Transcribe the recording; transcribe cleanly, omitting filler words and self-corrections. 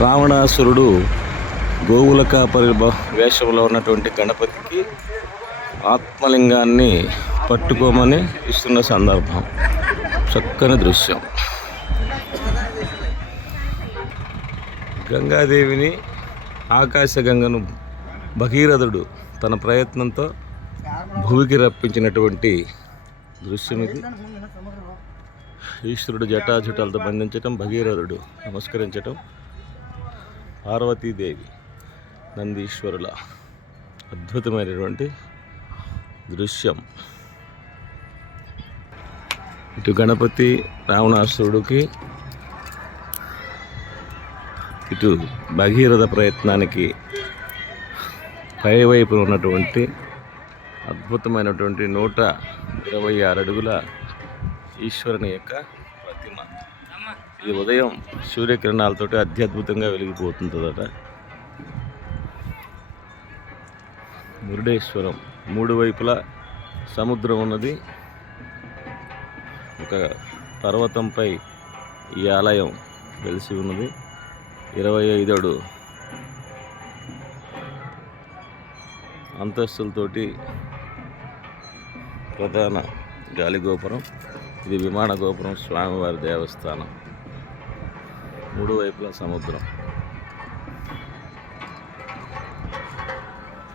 రావణాసురుడు గోవుల కాపరి వేషంలో ఉన్నటువంటి గణపతికి ఆత్మలింగాన్ని పట్టుకోమని ఇస్తున్న సందర్భం. చక్కని దృశ్యం. గంగాదేవిని, ఆకాశగంగను భగీరథుడు తన ప్రయత్నంతో భూమికి రప్పించినటువంటి దృశ్యం ఇది. ఈశ్వరుడు జటాజుటాలతో బంధించటం, భగీరథుడు నమస్కరించటం, పార్వతీదేవి నందీశ్వరుల అద్భుతమైనటువంటి దృశ్యం. ఇటు గణపతి రావణాసురుడికి, ఇటు భగీరథ ప్రయత్నానికి పైవైపు ఉన్నటువంటి అద్భుతమైనటువంటి 126 అడుగుల ఈశ్వరుని యొక్క ప్రతిమ. ఇది ఉదయం సూర్యకిరణాలతోటి అత్యద్భుతంగా వెలిగిపోతుందట. మురుడేశ్వరం 3 వైపులా సముద్రం ఉన్నది. ఒక పర్వతంపై ఈ ఆలయం వెలిసి ఉన్నది. 25 అంతస్తులతోటి ప్రధాన గాలిగోపురం. ఇది విమాన గోపురం, స్వామివారి దేవస్థానం. 3 వైపులా సముద్రం.